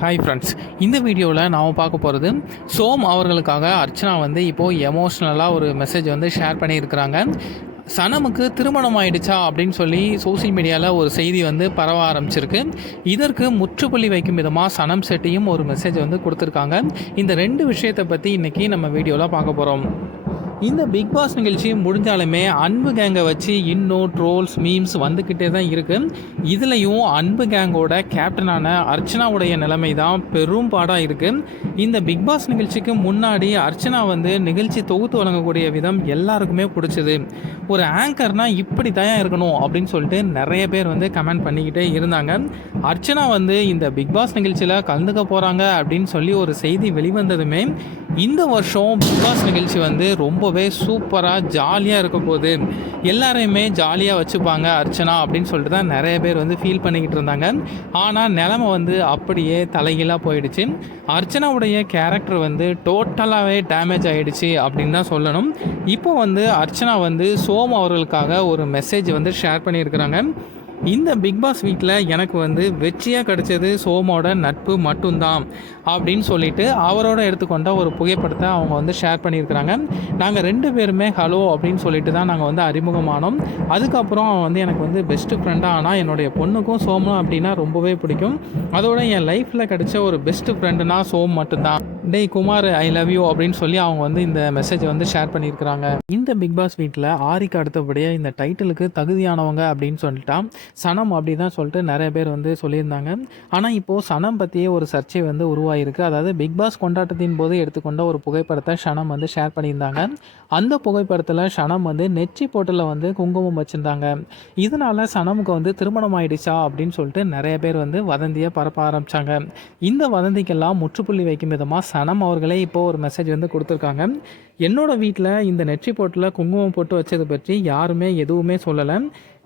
Hi friends இந்த வீடியோவில் நாம் பார்க்க போகிறது சோம் அவர்களுக்காக அர்ச்சனா வந்து இப்போது எமோஷ்னலாக ஒரு மெசேஜ் வந்து ஷேர் பண்ணியிருக்கிறாங்க. சனமுக்கு திருமணம் ஆயிடுச்சா அப்படின்னு சொல்லி சோஷியல் மீடியாவில் ஒரு செய்தி வந்து பரவ ஆரம்பிச்சிருக்கு. இதற்கு முற்றுப்புள்ளி வைக்கும் விதமாக சனம் செட்டியும் ஒரு மெசேஜ் வந்து கொடுத்துருக்காங்க. இந்த ரெண்டு விஷயத்தை பற்றி இன்றைக்கி நம்ம வீடியோவில் பார்க்க போகிறோம் இந்த பிக் பாஸ் நிகழ்ச்சி முடிஞ்சாலுமே அன்பு கேங்கை வச்சு இன்னும் ட்ரோல்ஸ் மீம்ஸ் வந்துக்கிட்டே தான் இருக்குது இதுலேயும் அன்பு கேங்கோட கேப்டனான அர்ச்சனாவுடைய நிலைமை தான் பெரும் பாடாக இருக்குது இந்த பிக் பாஸ் நிகழ்ச்சிக்கு முன்னாடி அர்ச்சனா வந்து நிகழ்ச்சி தொகுத்து வழங்கக்கூடிய விதம் எல்லாருக்குமே பிடிச்சது. ஒரு ஆங்கர்னால் இப்படி தயார் இருக்கணும் அப்படின்னு சொல்லிட்டு நிறைய பேர் வந்து கமெண்ட் பண்ணிக்கிட்டே இருந்தாங்க. அர்ச்சனா வந்து இந்த பிக் பாஸ் நிகழ்ச்சியில் கலந்துக்க போகிறாங்க அப்படின்னு சொல்லி ஒரு செய்தி வெளிவந்ததுமே இந்த வருஷம் பிக் பாஸ் நிகழ்ச்சி வந்து ரொம்ப ரொம்பவே சூப்பராக ஜாலியாக இருக்க போகுது எல்லாரையுமே ஜாலியாக வச்சுப்பாங்க அர்ச்சனா அப்படின்னு சொல்லிட்டு தான் நிறைய பேர் வந்து ஃபீல் பண்ணிக்கிட்டு இருந்தாங்க. ஆனால் நிலமை வந்து அப்படியே தலைகீழாக போயிடுச்சு. அர்ச்சனாவுடைய கேரக்டர் வந்து டோட்டலாகவே டேமேஜ் ஆகிடுச்சு அப்படின்னு தான் சொல்லணும். இப்போ வந்து அர்ச்சனா வந்து சோம் அவர்களுக்காக ஒரு மெசேஜ் வந்து ஷேர் பண்ணியிருக்கிறாங்க. இந்த பிக் பாஸ் வீட்டில் எனக்கு வந்து வெற்றியாக கிடைச்சது சோமோட நட்பு மட்டும்தான் அப்படின்னு சொல்லிட்டு அவரோட எடுத்துக்கொண்ட ஒரு புகைப்படத்தை அவங்க வந்து ஷேர் பண்ணியிருக்கிறாங்க. நாங்கள் ரெண்டு பேருமே ஹலோ அப்படின்னு சொல்லிட்டு தான் நாங்கள் வந்து அறிமுகமானோம். அதுக்கப்புறம் அவன் வந்து எனக்கு வந்து பெஸ்ட்டு ஃப்ரெண்டாக ஆனால் என்னுடைய பொண்ணுக்கும் சோமனும் அப்படின்னா ரொம்பவே பிடிக்கும். அதோட என் லைஃப்பில் கிடைச்ச ஒரு பெஸ்ட்டு ஃப்ரெண்டுனா சோம் மட்டும்தான். டேய் குமார் ஐ லவ் யூ அப்படின்னு சொல்லி அவங்க வந்து இந்த மெசேஜை வந்து ஷேர் பண்ணியிருக்கிறாங்க. இந்த பிக் பாஸ் வீட்டில் ஆரிக்கு அடுத்தபடியாக இந்த டைட்டிலுக்கு தகுதியானவங்க அப்படின்னு சொல்லிட்டா சனம் அப்படி தான் சொல்லிட்டு நிறைய பேர் வந்து சொல்லியிருந்தாங்க. ஆனால் இப்போது சனம் பற்றியே ஒரு சர்ச்சை வந்து உருவாகிருக்கு அதாவது பிக் பாஸ் கொண்டாட்டத்தின் போது எடுத்துக்கொண்ட ஒரு புகைப்படத்தை ஷனம் வந்து ஷேர் பண்ணியிருந்தாங்க. அந்த புகைப்படத்தில் ஷனம் வந்து நெற்றி போட்டில் வந்து குங்குமம் வச்சுருந்தாங்க. இதனால் சனமுக்கு வந்து திருமணம் ஆயிடுச்சா அப்படின்னு சொல்லிட்டு நிறைய பேர் வந்து வதந்தியை பரப்ப ஆரம்பித்தாங்க இந்த வதந்திக்கெல்லாம் முற்றுப்புள்ளி வைக்கும் விதமாக சனம் அவர்களே இப்போது ஒரு மெசேஜ் வந்து கொடுத்துருக்காங்க. என்னோடய வீட்டில் இந்த நெற்றி போட்டில் குங்குமம் போட்டு வச்சது பற்றி யாருமே எதுவுமே சொல்லலை.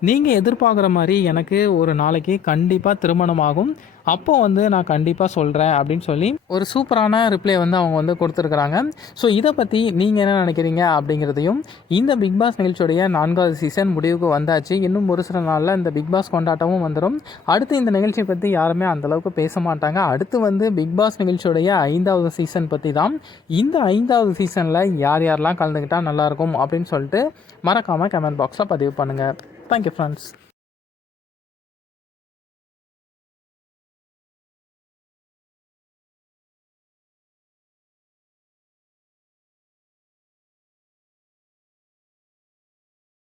நீங்கள் எதிர்பார்க்குற மாதிரி எனக்கு ஒரு நாளைக்கு கண்டிப்பாக திருமணம் ஆகும் அப்போ வந்து நான் கண்டிப்பாக சொல்கிறேன் அப்படின்னு சொல்லி ஒரு சூப்பரான ரிப்ளை வந்து அவங்க வந்து கொடுத்துருக்குறாங்க. ஸோ இதை பற்றி நீங்கள் என்ன நினைக்கிறீங்க அப்படிங்கிறதையும் இந்த பிக் பாஸ் நிகழ்ச்சியுடைய நான்காவது சீசன் முடிவுக்கு வந்தாச்சு. இன்னும் ஒரு சில நாளில் இந்த பிக் பாஸ் கொண்டாட்டமும் வந்துடும் அடுத்து இந்த நிகழ்ச்சியை பற்றி யாருமே அந்தளவுக்கு பேச மாட்டாங்க. அடுத்து வந்து பிக் பாஸ் நிகழ்ச்சியுடைய ஐந்தாவது சீசன் பற்றி தான். இந்த ஐந்தாவது சீசனில் யார் யாரெல்லாம் கலந்துக்கிட்டால் நல்லாயிருக்கும் அப்படின்னு சொல்லிட்டு மறக்காமல் கமெண்ட் பாக்ஸில் பதிவு பண்ணுங்கள் தேங்க்யூ ஃப்ரெண்ட்ஸ்